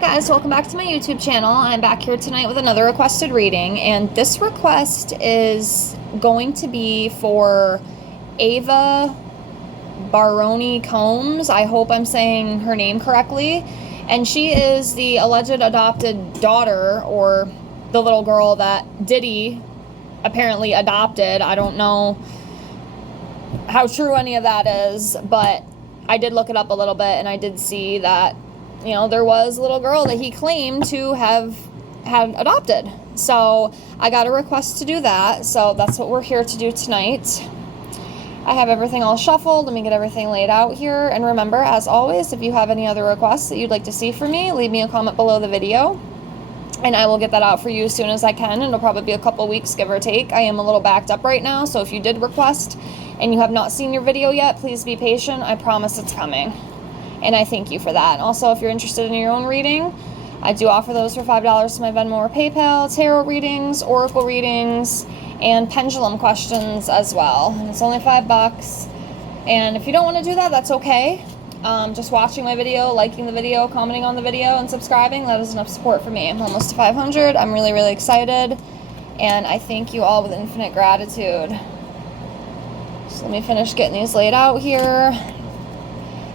guys, welcome back to my YouTube channel. I'm back here tonight with another requested reading, and this request is going to be for Ava Baroni Combs. I hope I'm saying her name correctly. And she is the alleged adopted daughter, or the little girl that Diddy apparently adopted. I don't know how true any of that is, but I did look it up a little bit, and I did see that, you know, there was a little girl that he claimed to have had adopted. So I got a request to do that, so that's what we're here to do tonight. I have everything all shuffled. Let me get everything laid out here. And remember, as always, if you have any other requests that you'd like to see from me, leave me a comment below the video, and I will get that out for you as soon as I can. It'll probably be a couple weeks, give or take. I am a little backed up right now, so if you did request and you have not seen your video yet, please be patient. I promise it's coming. And I thank you for that. And also, if you're interested in your own reading, I do offer those for $5 to my Venmo or PayPal, tarot readings, oracle readings, and pendulum questions as well. And it's only $5. And if you don't want to do that, that's okay. Just watching my video, liking the video, commenting on the video, and subscribing, that is enough support for me. I'm almost to 500. I'm really, really excited. And I thank you all with infinite gratitude. So let me finish getting these laid out here.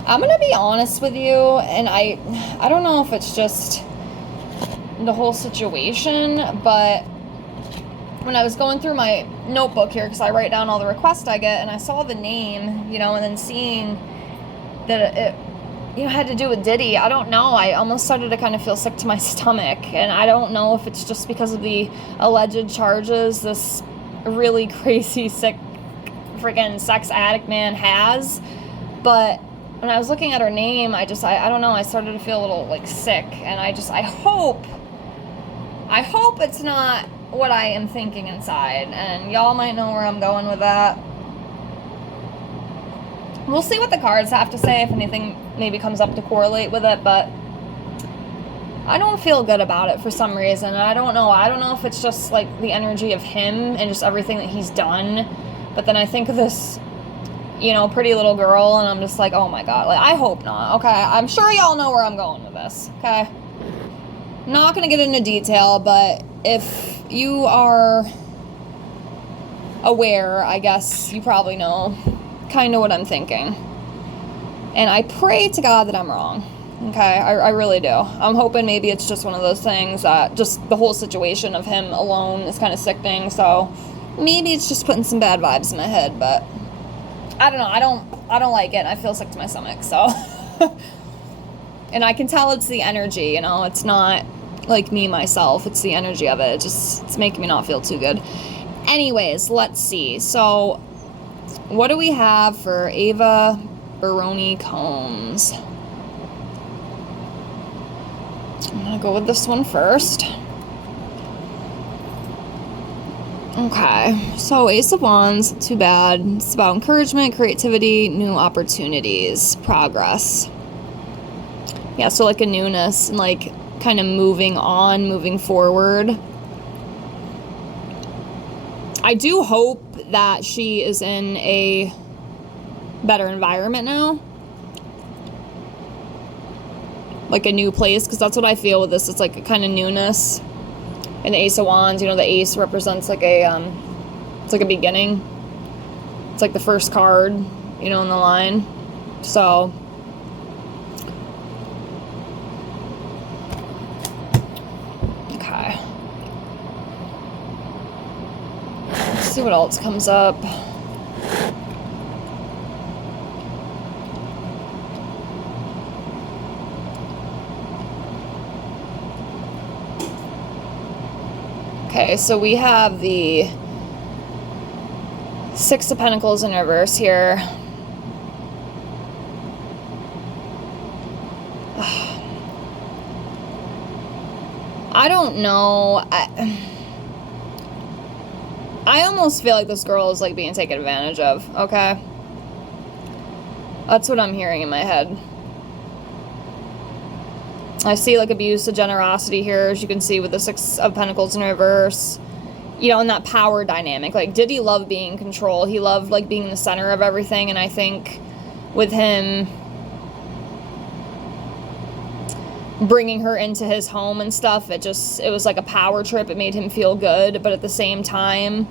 I'm going to be honest with you, and I don't know if it's just the whole situation, but when I was going through my notebook here, because I write down all the requests I get, and I saw the name, you know, and then seeing that it you know, had to do with Diddy, I don't know, I almost started to kind of feel sick to my stomach, and I don't know if it's just because of the alleged charges this really crazy, sick, freaking sex addict man has, but when I was looking at her name, I don't know, I started to feel a little, like, sick, and I hope it's not what I am thinking inside, and y'all might know where I'm going with that. We'll see what the cards have to say, if anything maybe comes up to correlate with it, but I don't feel good about it for some reason, and I don't know if it's just, like, the energy of him and just everything that he's done, but then I think of this, you know, pretty little girl, and I'm just like, oh my god, like, I hope not, okay? I'm sure y'all know where I'm going with this, okay? Not gonna get into detail, but if you are aware, I guess you probably know kind of what I'm thinking. And I pray to God that I'm wrong, okay? I really do. I'm hoping maybe it's just one of those things that just the whole situation of him alone is kind of sickening, so maybe it's just putting some bad vibes in my head, but I don't know, I don't like it. I feel sick to my stomach, so. And I can tell it's the energy, you know, it's not like me, myself, it's the energy of it. It's making me not feel too good. Anyways, let's see. So, what do we have for Ava Baroni Combs? I'm gonna go with this one first. Okay, so Ace of Wands, too bad. It's about encouragement, creativity, new opportunities, progress. Yeah, so like a newness and like kind of moving on, moving forward. I do hope that she is in a better environment now. Like a new place, because that's what I feel with this. It's like a kind of newness. And the Ace of Wands, you know, the ace represents like a, it's like a beginning. It's like the first card, you know, in the line. So, okay. Let's see what else comes up. Okay, so we have the Six of Pentacles in reverse here. I don't know. I almost feel like this girl is like being taken advantage of, okay? That's what I'm hearing in my head. I see like abuse of generosity here, as you can see with the Six of Pentacles in reverse. You know, and that power dynamic. Like, did he love being in control? He loved like being the center of everything, and I think with him bringing her into his home and stuff, it was like a power trip. It made him feel good, but at the same time,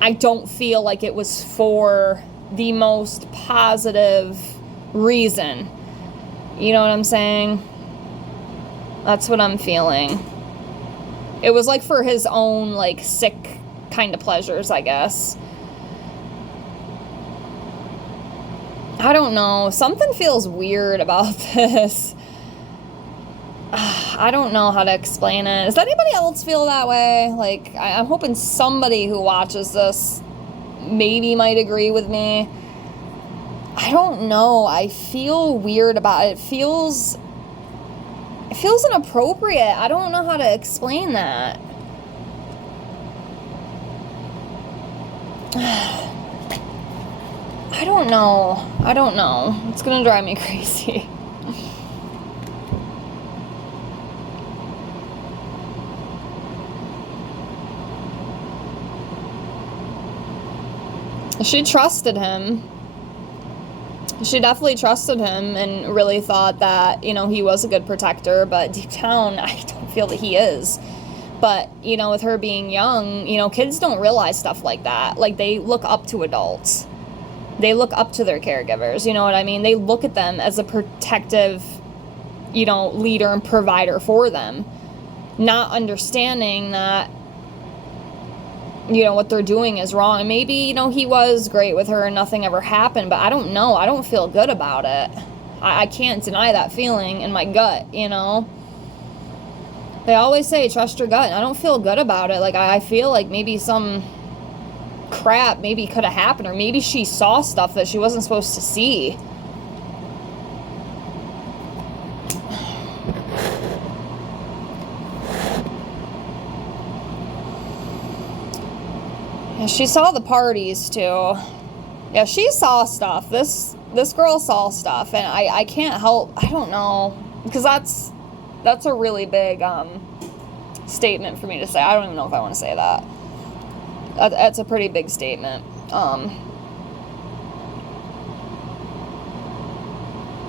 I don't feel like it was for the most positive reason. You know what I'm saying? That's what I'm feeling. It was like for his own, like, sick kind of pleasures, I guess. I don't know. Something feels weird about this. I don't know how to explain it. Does anybody else feel that way? Like, I'm hoping somebody who watches this maybe might agree with me. I don't know. I feel weird about it. It feels inappropriate. I don't know how to explain that. I don't know. It's gonna drive me crazy. She trusted him. She definitely trusted him and really thought that, you know, he was a good protector, but deep down, I don't feel that he is. But, you know, with her being young, you know, kids don't realize stuff like that. Like, they look up to adults. They look up to their caregivers, you know what I mean? They look at them as a protective, you know, leader and provider for them. Not understanding that, you know, what they're doing is wrong. And maybe, you know, he was great with her and nothing ever happened, but I don't know. I don't feel good about it. I can't deny that feeling in my gut, you know? They always say, trust your gut, and I don't feel good about it. Like, I feel like maybe some crap maybe could have happened, or maybe she saw stuff that she wasn't supposed to see. Yeah, she saw the parties too. Yeah, she saw stuff. This girl saw stuff, and I can't help. I don't know, because that's a really big statement for me to say. I don't even know if I want to say that. That's a pretty big statement.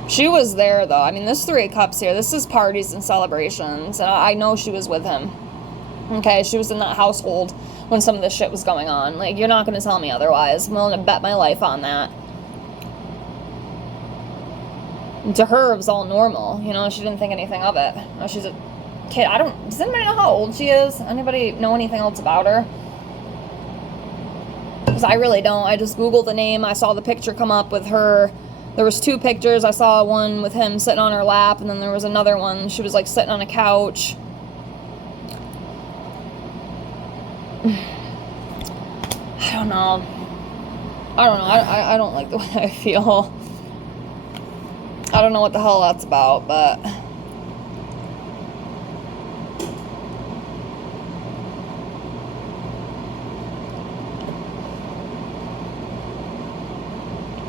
She was there though. I mean, this Three of Cups here. This is parties and celebrations, and I know she was with him. Okay, she was in that household when some of this shit was going on. Like, you're not going to tell me otherwise. I'm willing to bet my life on that. And to her, it was all normal. You know, she didn't think anything of it. You know, she's a kid. Does anybody know how old she is? Anybody know anything else about her? Because I really don't. I just Googled the name. I saw the picture come up with her. There was 2 pictures. I saw one with him sitting on her lap, and then there was another one. She was, like, sitting on a couch. I don't know. I don't like the way I feel. I don't know what the hell that's about, but...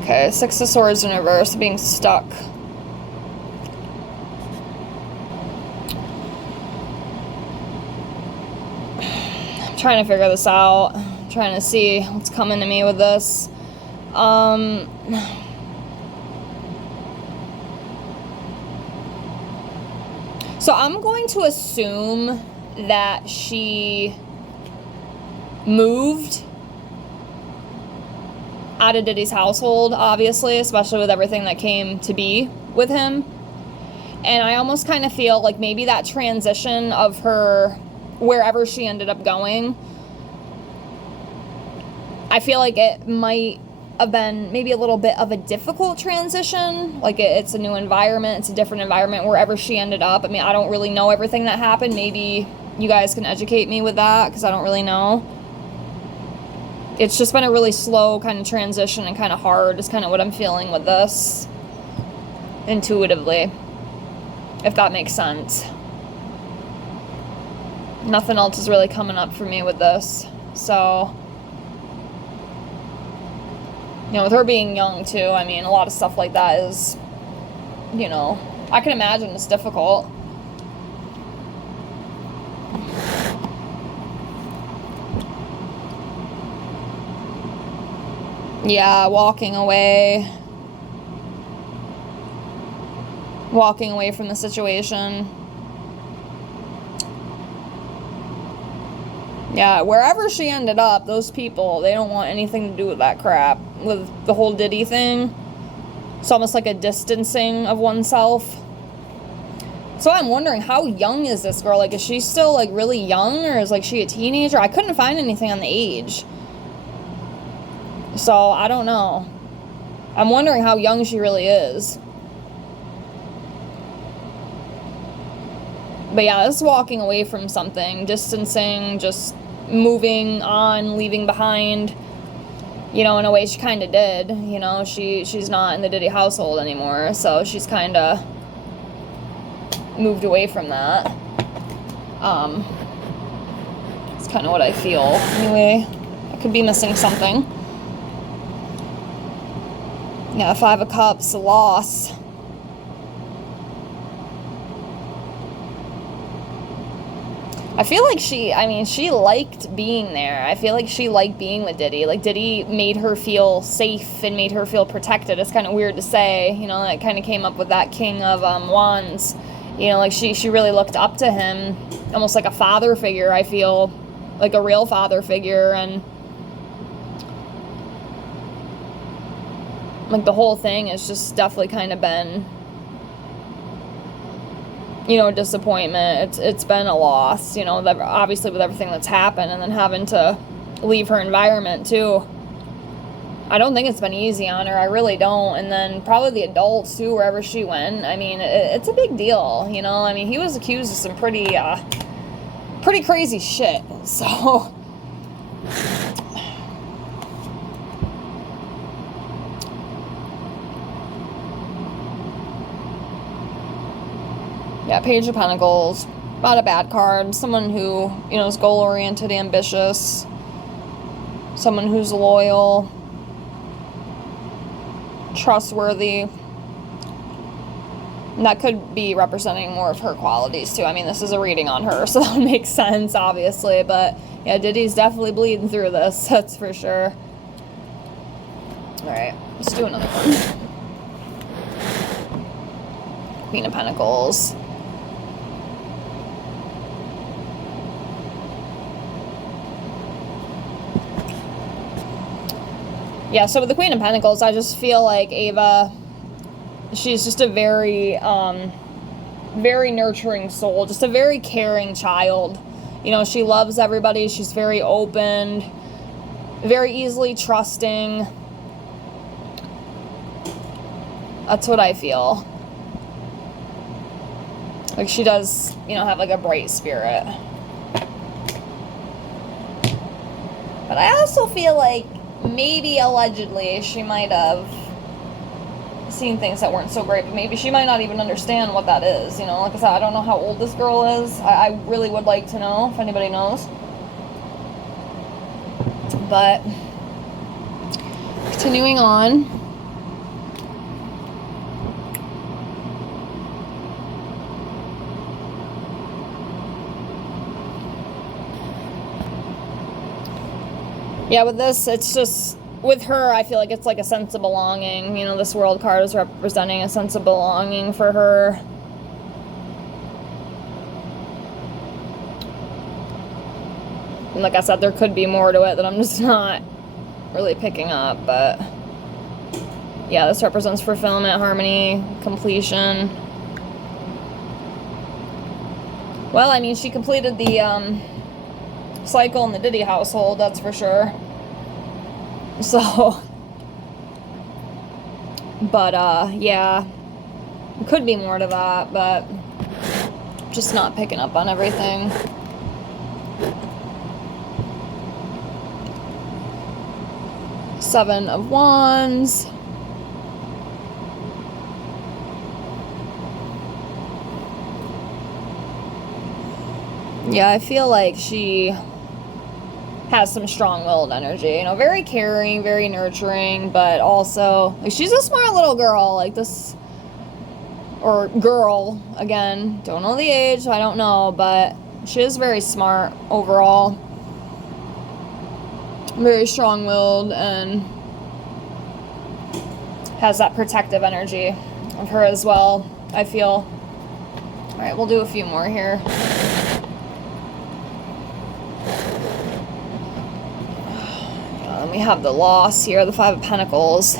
Okay, 6 of Swords in reverse, being stuck. I'm trying to figure this out. I'm trying to see what's coming to me with this. So I'm going to assume that she moved out of Diddy's household, obviously, especially with everything that came to be with him. And I almost kind of feel like maybe that transition of her, wherever she ended up going, I feel like it might have been maybe a little bit of a difficult transition. Like, it's a new environment, it's a different environment wherever she ended up. I mean, I don't really know everything that happened. Maybe you guys can educate me with that, because I don't really know. It's just been a really slow kind of transition and kind of hard is kind of what I'm feeling with this, intuitively, if that makes sense. Nothing else is really coming up for me with this. So, you know, with her being young too, I mean, a lot of stuff like that is, you know, I can imagine it's difficult. Yeah, walking away. walking away from the situation. Yeah, wherever she ended up, those people, they don't want anything to do with that crap. With the whole Diddy thing. It's almost like a distancing of oneself. So I'm wondering, how young is this girl? Like, is she still, like, really young? Or is, like, she a teenager? I couldn't find anything on the age. So, I don't know. I'm wondering how young she really is. But yeah, this is walking away from something. Distancing, just moving on, leaving behind. You know, in a way she kind of did. You know, she's not in the Diddy household anymore. So she's kind of moved away from that. It's kind of what I feel. Anyway, I could be missing something. Yeah, 5 of Cups, loss. I feel like she liked being there. I feel like she liked being with Diddy. Like, Diddy made her feel safe and made her feel protected. It's kind of weird to say, you know, that kind of came up with that King of Wands. You know, like, she really looked up to him, almost like a father figure, I feel. Like a real father figure, and like, the whole thing has just definitely kind of been, you know, a disappointment. It's been a loss, you know, obviously with everything that's happened, and then having to leave her environment, too. I don't think it's been easy on her. I really don't. And then probably the adults, too, wherever she went. I mean, it's a big deal, you know. I mean, he was accused of some pretty crazy shit. So, yeah, Page of Pentacles. Not a bad card. Someone who, you know, is goal-oriented, ambitious. Someone who's loyal. Trustworthy. And that could be representing more of her qualities too. I mean, this is a reading on her, so that makes sense, obviously. But yeah, Diddy's definitely bleeding through this, that's for sure. Alright, let's do another one. Queen of Pentacles. Yeah, so with the Queen of Pentacles, I just feel like Ava, she's just a very, very nurturing soul, just a very caring child. You know, she loves everybody. She's very open, very easily trusting. That's what I feel. Like, she does, you know, have like a bright spirit. But I also feel like maybe allegedly she might have seen things that weren't so great, but maybe she might not even understand what that is, you know. Like I said, I don't know how old this girl is. I really would like to know if anybody knows. But continuing on. Yeah, with this, it's just, with her, I feel like it's like a sense of belonging. You know, this World card is representing a sense of belonging for her. And like I said, there could be more to it that I'm just not really picking up, but yeah, this represents fulfillment, harmony, completion. Well, I mean, she completed the cycle in the Diddy household, that's for sure. So, but yeah, there could be more to that, but just not picking up on everything. Seven of Wands. Yeah, I feel like she has some strong-willed energy, you know, very caring, very nurturing, but also, like, she's a smart little girl, like this, or girl, again, don't know the age, I don't know, but she is very smart overall, very strong-willed, and has that protective energy of her as well. I feel. All right, we'll do a few more here. And we have the loss here, the Five of Pentacles.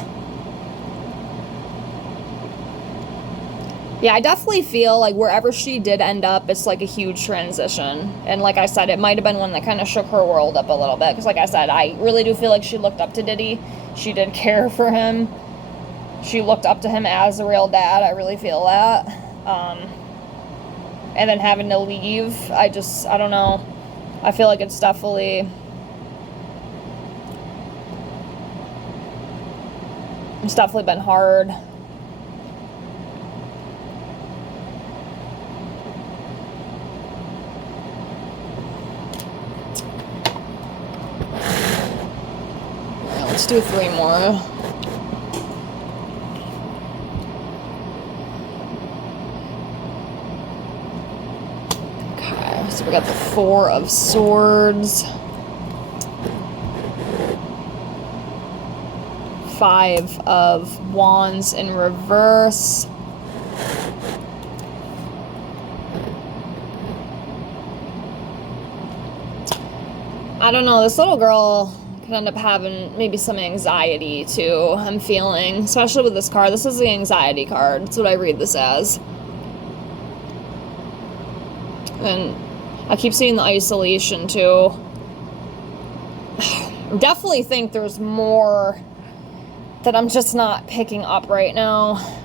Yeah, I definitely feel like wherever she did end up, it's like a huge transition. And like I said, it might have been one that kind of shook her world up a little bit. Because like I said, I really do feel like she looked up to Diddy. She did care for him. She looked up to him as a real dad. I really feel that. And then having to leave, I don't know. I feel like it's definitely been hard. Let's do 3 more. Okay, so we got the Four of Swords. 5 of Wands in reverse. I don't know, this little girl could end up having maybe some anxiety too, I'm feeling, especially with this card. This is the anxiety card. That's what I read this as. And I keep seeing the isolation too. Definitely think there's more that I'm just not picking up right now.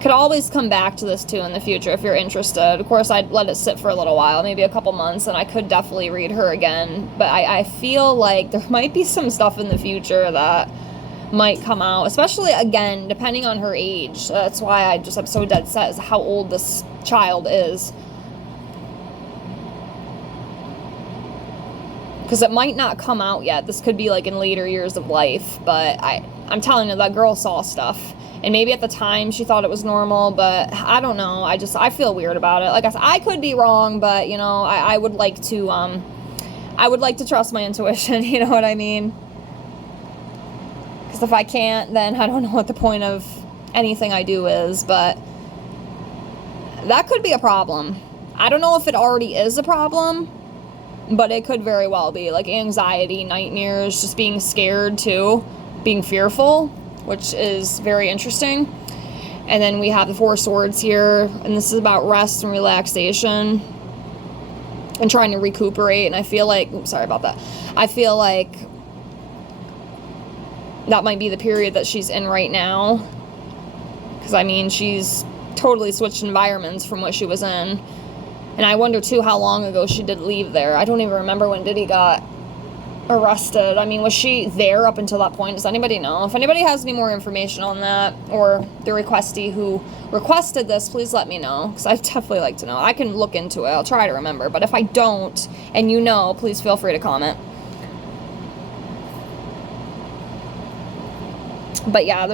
Could always come back to this too in the future if you're interested. Of course, I'd let it sit for a little while, maybe a couple months, and I could definitely read her again. But I feel like there might be some stuff in the future that might come out, especially, again, depending on her age. That's why I'm so dead set as how old this child is. Because it might not come out yet. This could be like in later years of life. But I'm telling you, that girl saw stuff. And maybe at the time she thought it was normal, but I don't know. I feel weird about it. Like I said, I could be wrong, but you know, I would like to trust my intuition, you know what I mean? Because if I can't, then I don't know what the point of anything I do is, but that could be a problem. I don't know if it already is a problem, but it could very well be. Like anxiety, nightmares, just being scared too, being fearful, which is very interesting. And then we have the Four Swords here, and this is about rest and relaxation and trying to recuperate. And I feel like, oops, sorry about that. I feel like that might be the period that she's in right now. Because, I mean, she's totally switched environments from what she was in. And I wonder, too, how long ago she did leave there. I don't even remember when Diddy got arrested. I mean, was she there up until that point? Does anybody know? If anybody has any more information on that, or the requestee who requested this, please let me know, because I'd definitely like to know. I can look into it. I'll try to remember. But if I don't, and you know, please feel free to comment. But yeah,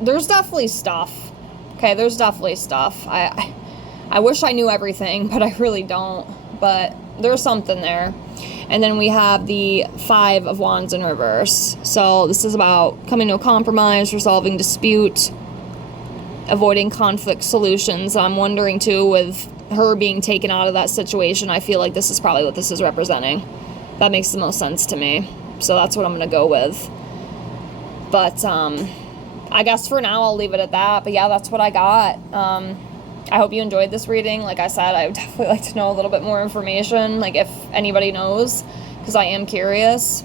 there's definitely stuff. Okay, there's definitely stuff. I wish I knew everything, but I really don't. But there's something there. And then we have the Five of Wands in reverse. So this is about coming to a compromise, resolving dispute, avoiding conflict solutions. I'm wondering too, with her being taken out of that situation, I feel like this is probably what this is representing. That makes the most sense to me. So that's what I'm going to go with. But I guess for now I'll leave it at that. But yeah, that's what I got. I hope you enjoyed this reading. Like I said, I would definitely like to know a little bit more information, like if anybody knows, because I am curious.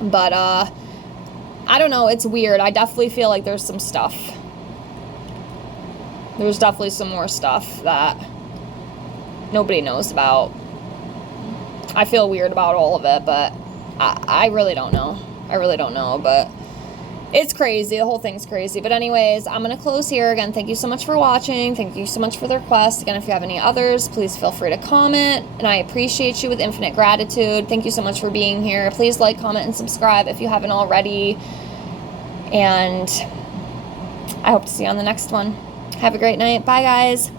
But I don't know, it's weird. I definitely feel like there's some stuff. There's definitely some more stuff that nobody knows about. I feel weird about all of it, but I really don't know. I really don't know, but it's crazy. The whole thing's crazy. But anyways, I'm going to close here. Again, thank you so much for watching. Thank you so much for the request. Again, if you have any others, please feel free to comment. And I appreciate you with infinite gratitude. Thank you so much for being here. Please like, comment, and subscribe if you haven't already. And I hope to see you on the next one. Have a great night. Bye, guys.